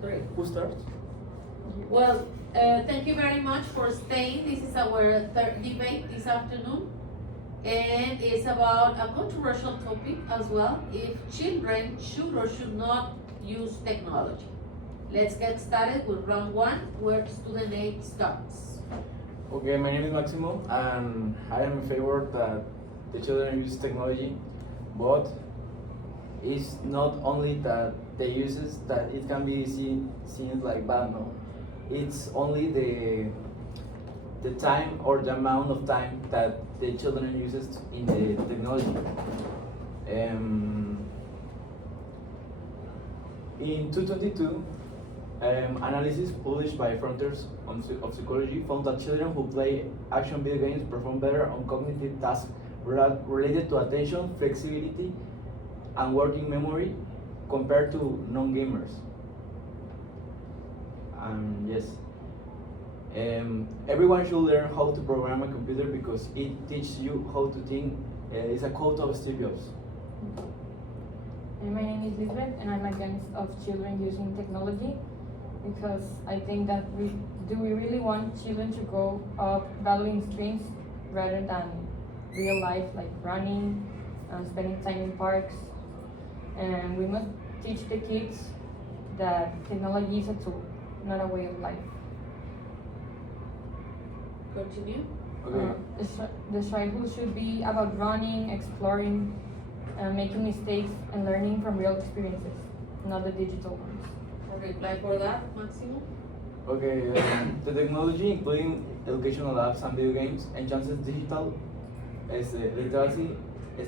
Three. Who starts? Well, thank you very much for staying. This is our third debate this afternoon. And it's about a controversial topic as well, if children should or should not use technology. Let's get started with round one, where student A starts. Okay, my name is Maximo, and I am in favor that the children use technology, but it's not only that they use it, that it can be seen like bad, no. It's only the time or the amount of time that the children uses in the technology. In 2022, analysis published by Frontiers of Psychology found that children who play action video games perform better on cognitive tasks related to attention, flexibility, and working memory compared to non-gamers. Yes, everyone should learn how to program a computer because it teaches you how to think. It's a quote of Steve Jobs. And my name is Lisbeth, and I'm against of children using technology because I think that we really want children to grow up valuing screens rather than real life, like running, spending time in parks, and we must teach the kids that technology is a tool, not a way of life. Continue. Okay. The childhood should be about running, exploring, making mistakes, and learning from real experiences, not the digital ones. A reply for that, Maximo? Okay, the technology, including educational apps and video games, enhances digital literacy,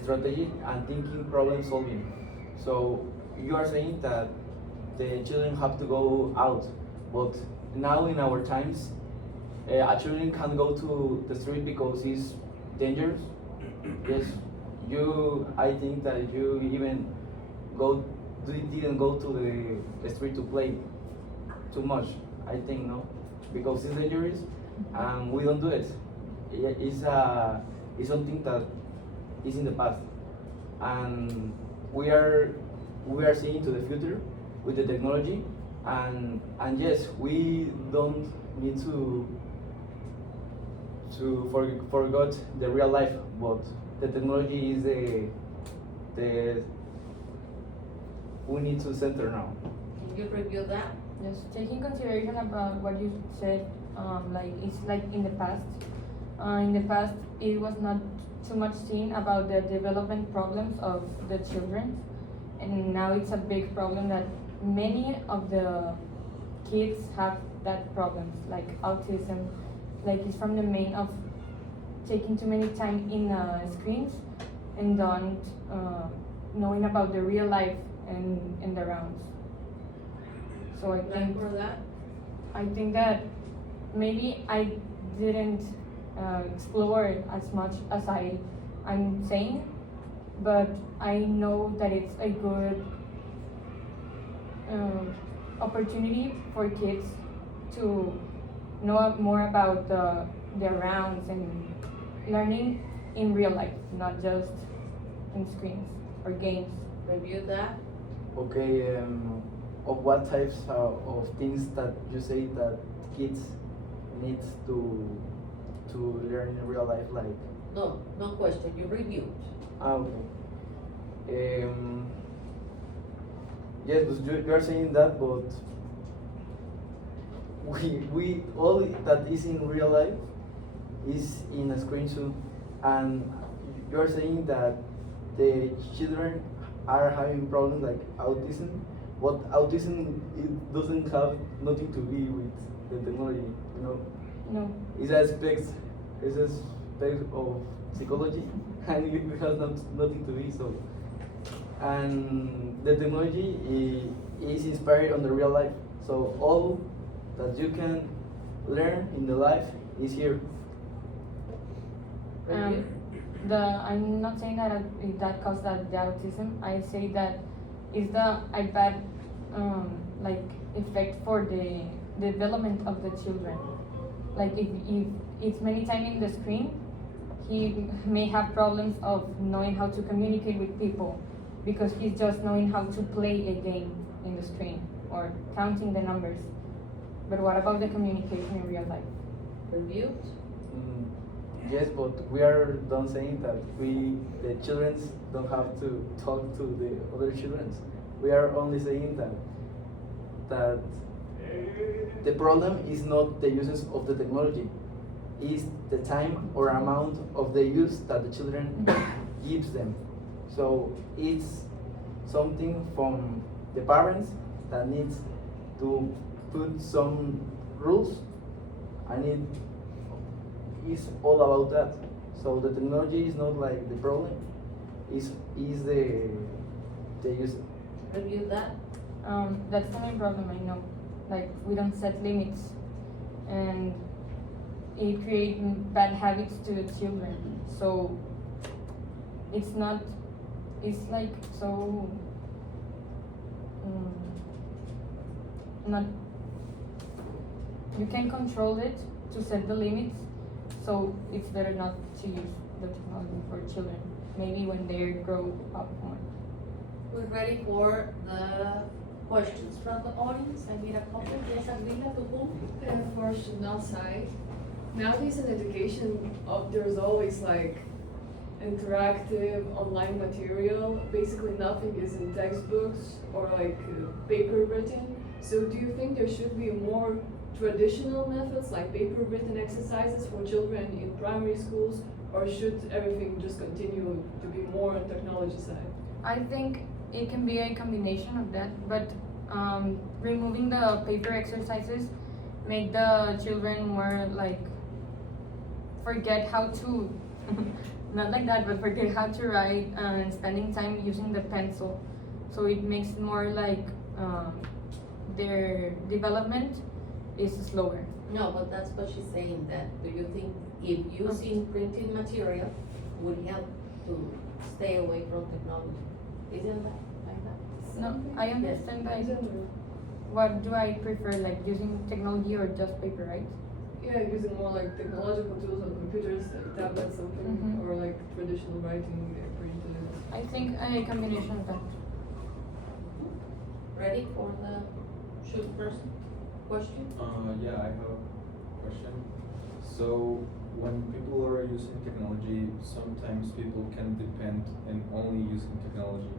strategy, and thinking problem solving. So you are saying that the children have to go out, but now in our times, a children can't go to the street because it's dangerous. Yes, I think that you even didn't go to the street to play too much. I think no, because it's dangerous, and we don't do it. It's something that is in the past, and we are seeing to the future with the technology, and yes, we don't need to forget the real life, but the technology is the we need to center now. Can you review that? Yes, taking consideration about what you said, like it's like in the past. In the past, it was not too much seen about the development problems of the children, and now it's a big problem that many of the kids have that problems, like autism, like it's from the main of taking too many time in screens and don't knowing about the real life and the rounds. So I think that maybe I didn't explore as much as I'm saying, but I know that it's a good opportunity for kids to know more about the rounds and learning in real life, not just in screens or games. Review that. Okay, of what types of things that you say that kids need to learn in real life, like? No question. You reviewed. Okay. Yes, but you are saying that, but we all that is in real life is in a screen too, and you are saying that the children are having problems like autism, but autism it doesn't have nothing to do with the technology, you know. No. It's an aspect of psychology, and it has nothing to do so. And the technology is inspired on the real life, so all that you can learn in the life is here. Review. I'm not saying that causes the autism. I say that is the iPad like effect for the development of the children. Like if it's many time in the screen, he may have problems of knowing how to communicate with people because he's just knowing how to play a game in the screen. or counting the numbers. But what about the communication in real life? Reviewed? Mm, yes, but we are done saying that the children, don't have to talk to the other children. We are only saying that the problem is not the uses of the technology, is the time or amount of the use that the children gives them. So it's something from the parents that needs to put some rules, and it is all about that. So the technology is not like the problem, is the use. Review that? That's the main problem, I know. Like, we don't set limits, and it creates bad habits to the children. So it's not, it's like so not, you can control it to set the limits, so it's better not to use the technology for children, maybe when they grow up more. We're ready for the questions from the audience. I need a couple. Yes, Abril, to whom? For Chanel side, nowadays in education, there's always like interactive online material. Basically, nothing is in textbooks or like paper written. So, do you think there should be more traditional methods like paper written exercises for children in primary schools, or should everything just continue to be more on technology side? I think it can be a combination of that, but removing the paper exercises make the children more like forget how to not like that, but forget how to write and spending time using the pencil. So it makes it more like their development is slower. No, but that's what she's saying, that do you think if using printed material would help to stay away from technology? Isn't that like that? No, I understand that. General. What do I prefer, like using technology or just paper, right? Yeah, using more like technological tools on computers, like tablets, something, Mhm. or like traditional writing, printed. I think a combination of that. Ready for the shoot person question? Yeah, I have a question. So, when people are using technology, sometimes people can depend on only using technology.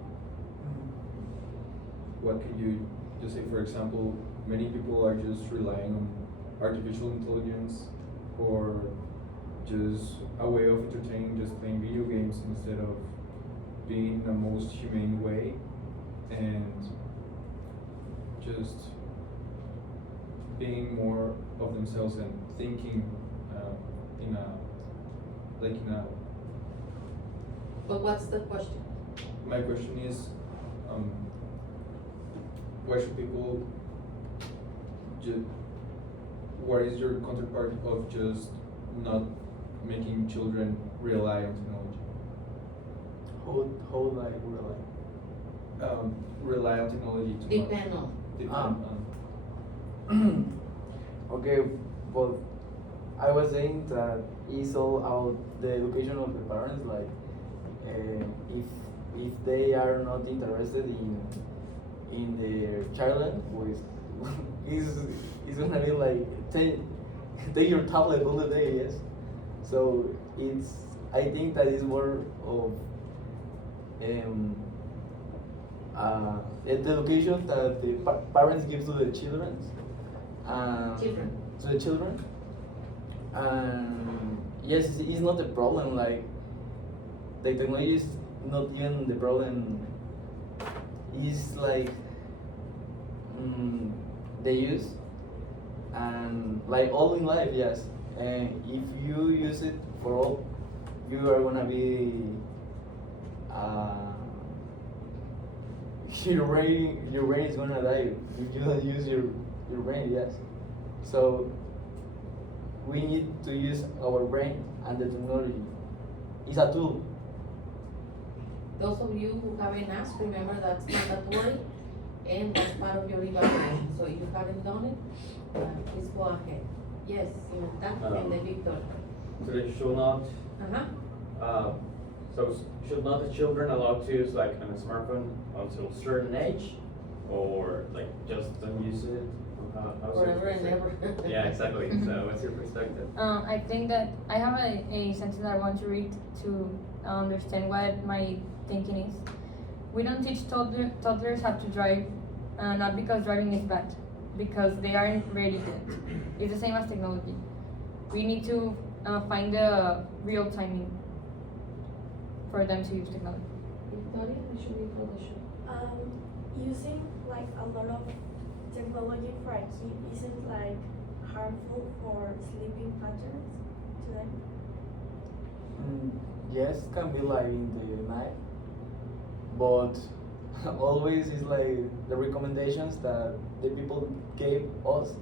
What could you just say, for example, many people are just relying on artificial intelligence or just a way of entertaining, just playing video games instead of being the most humane way and just being more of themselves and thinking in a But what's the question? my question is why should people what is your counterpart of just not making children rely on technology? How like we're like. Rely on technology to Depend on. depend on. Okay, but I was saying that it's all about the education of the parents. Like, if they are not interested in their child, pues, is gonna be like take your tablet all the day, yes. So I think that is more of the education that the parents give to the children. Children. To the children. And yes, it's not a problem. Like, the technology is not even the problem. It's like the use, and like all in life, yes. And if you use it for all, you are gonna be your brain is gonna die if you don't use your brain, yes. So we need to use our brain, and the technology is a tool. Those of you who haven't asked, remember that's mandatory and that's part of your evaluation. So if you haven't done it, please go ahead. Yes, Simultan and then Victor. So they should not, Uh-huh. should not the children allowed to use like a smartphone until a certain age, or like just how's your Forever and perspective? ever. Yeah, exactly. So what's your perspective? I think that I have a sentence I want to read to understand what my thinking is. We don't teach toddlers how to drive, not because driving is bad, because they aren't ready yet. It's the same as technology. We need to find the real timing for them to use technology. Victoria, should we call the show? Using like a lot of technology for a kid isn't like harmful for sleeping patterns to them. Yes, can be like in the night, but always is like the recommendations that the people gave us,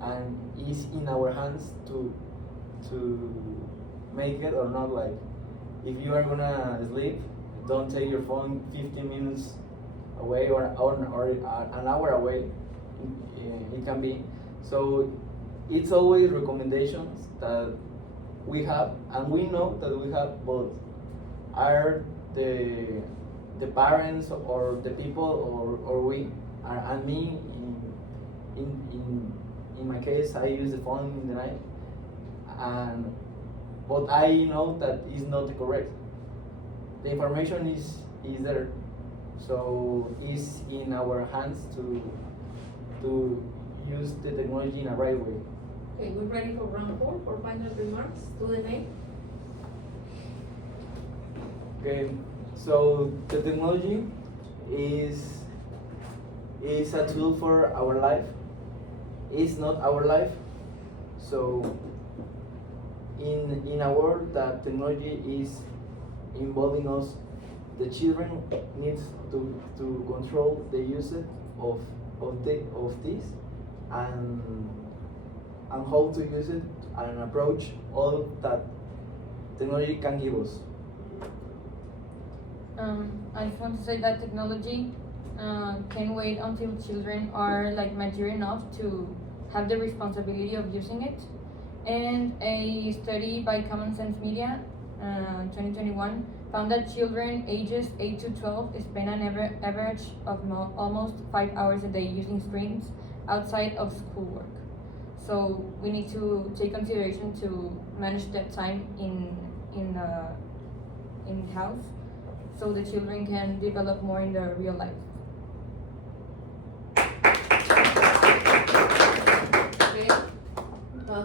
and is in our hands to make it or not. Like, if you are gonna sleep, don't take your phone 15 minutes away or an hour away. It can be. So it's always recommendations that we have, and we know that we have, but are the parents or the people or we are, and me in my case, I use the phone in the night, and but I know that is not correct. The information is there, so it's in our hands to use the technology in a right way. Okay, we're ready for round 4 for final remarks. Student A. Okay, so the technology is a tool for our life. It's not our life. So in a world that technology is involving us, the children needs to control the usage of this, and how to use it, and approach all that technology can give us. I just want to say that technology can wait until children are like mature enough to have the responsibility of using it. And a study by Common Sense Media, 2021, found that children ages 8 to 12 spend an average of almost 5 hours a day using screens outside of schoolwork. So we need to take consideration to manage that time in house, so the children can develop more in their real life. Okay.